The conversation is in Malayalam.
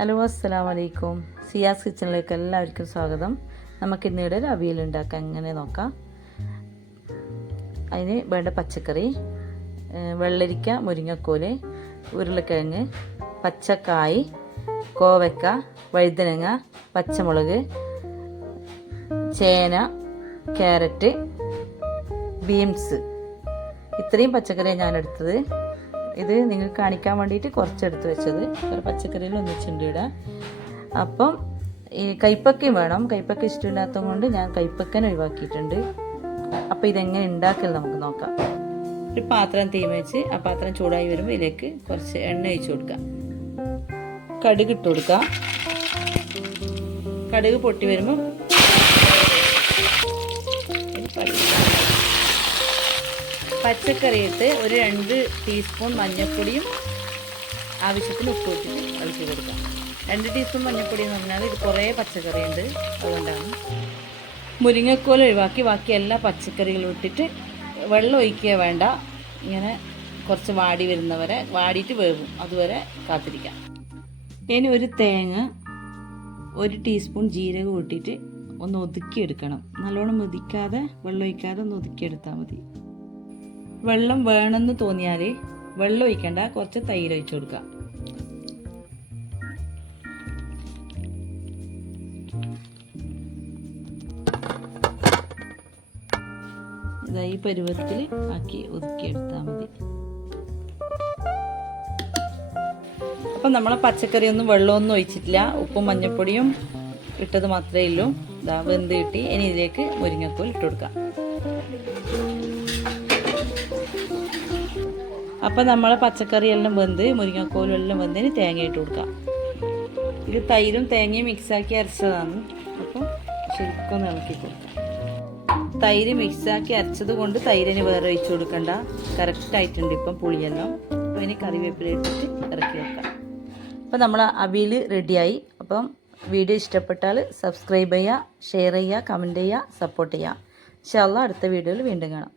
ഹലോ അസ്സലാം വലൈക്കും സിയാസ് കിച്ചണിലേക്ക് എല്ലാവർക്കും സ്വാഗതം. നമുക്കിന്നിവിടെ ഒരു അവിയൽ ഉണ്ടാക്കാം എങ്ങനെ നോക്കാം. അതിന് വേണ്ട പച്ചക്കറി വെള്ളരിക്ക മുരിങ്ങക്കോൽ ഉരുളക്കിഴങ്ങ് പച്ചക്കായ് കോവക്ക വഴുതനങ്ങ പച്ചമുളക് ചേന ക്യാരറ്റ് ബീൻസ്. ഇത്രയും പച്ചക്കറിയാണ് ഞാൻ എടുത്തത് ഇത് നിങ്ങൾക്ക് കാണിക്കാൻ വേണ്ടിയിട്ട് കുറച്ചെടുത്ത് വെച്ചത്. ഒരു പച്ചക്കറിയിൽ ഒന്നിച്ചുണ്ട് ഇടാം അപ്പം ഈ കൈപ്പക്കയും വേണം. കൈപ്പക്ക ഇഷ്ടമില്ലാത്തത് കൊണ്ട് ഞാൻ കൈപ്പക്കൻ ഒഴിവാക്കിയിട്ടുണ്ട്. അപ്പം ഇതെങ്ങനെ ഉണ്ടാക്കൽ നമുക്ക് നോക്കാം. ഒരു പാത്രം തീമ വെച്ച് ആ പാത്രം ചൂടായി വരുമ്പോൾ ഇതിലേക്ക് കുറച്ച് എണ്ണ ഒഴിച്ച് കൊടുക്കാം. കടുക് ഇട്ട് കൊടുക്കാം. കടുക് പൊട്ടി വരുമ്പോൾ പച്ചക്കറി ഇട്ട് ഒരു രണ്ട് ടീസ്പൂൺ മഞ്ഞൾപ്പൊടിയും ആവശ്യത്തിന് ഉപ്പ് വെച്ചിട്ട് ഇളക്കി കൊടുക്കാം. രണ്ട് ടീസ്പൂൺ മഞ്ഞൾപ്പൊടി എന്ന് പറഞ്ഞാൽ ഇത് കുറേ പച്ചക്കറി ഉണ്ട് അതുകൊണ്ടാണ്. മുരിങ്ങക്കോൽ ഒഴിവാക്കി ബാക്കി എല്ലാ പച്ചക്കറികളും ഇട്ടിട്ട് വെള്ളം ഒഴിക്കുക വേണ്ട. ഇങ്ങനെ കുറച്ച് വാടി വരുന്നവരെ വാടിയിട്ട് വേവും. അതുവരെ കാത്തിരിക്കാം. ഇനി ഒരു തേങ്ങ ഒരു ടീസ്പൂൺ ജീരകം ഇട്ടിട്ട് ഒന്ന് ഒതുക്കിയെടുക്കണം നല്ലോണം ഒതുക്കാതെ വെള്ളം ഒഴിക്കാതെ ഒന്ന് ഒതുക്കിയെടുത്താൽ മതി. വെള്ളം വേണമെന്ന് തോന്നിയാൽ വെള്ളം ഒഴിക്കണ്ട കുറച്ച് തൈര് ഒഴിച്ചു കൊടുക്കുക ഈ പരുവത്തിൽ ആക്കി ഒതുക്കിയെടുത്താൽ മതി. അപ്പം നമ്മളെ പച്ചക്കറി ഒന്നും വെള്ളമൊന്നും ഒഴിച്ചിട്ടില്ല. ഉപ്പും മഞ്ഞൾപ്പൊടിയും ഇട്ടത് മാത്രമേ ഉള്ളൂ. വെന്ത് കിട്ടി. ഇനി ഇതിലേക്ക് മുരിങ്ങക്കോൽ ഇട്ട് കൊടുക്കാം. അപ്പം നമ്മൾ പച്ചക്കറിയെല്ലാം വെന്ത് മുരിങ്ങക്കോലെല്ലാം വെന്തതിന് തേങ്ങ ഇട്ട് കൊടുക്കാം. ഇത് തൈരും തേങ്ങയും മിക്സാക്കി അരച്ചതാണ്. അപ്പം ശരിക്കും ഇളക്കി കൊടുക്കാം. തൈര് മിക്സാക്കി അരച്ചത് കൊണ്ട് തൈരിന് വേറെ ഒഴിച്ച് കൊടുക്കണ്ട. കറക്റ്റ് ആയിട്ടുണ്ട് ഇപ്പം പുളിയെല്ലാം. അപ്പോൾ ഇനി കറിവേപ്പില ഇട്ടിട്ട് ഇറക്കി വെക്കാം. അപ്പോൾ നമ്മൾ അവിയൽ റെഡിയായി അപ്പം വീഡിയോ ഇഷ്ടപ്പെട്ടാൽ സബ്സ്ക്രൈബ് ചെയ്യുക ഷെയർ ചെയ്യുക കമന്റ് ചെയ്യുക സപ്പോർട്ട് ചെയ്യുക. ഇൻഷാല്ല അടുത്ത വീഡിയോയിൽ വീണ്ടും കാണാം.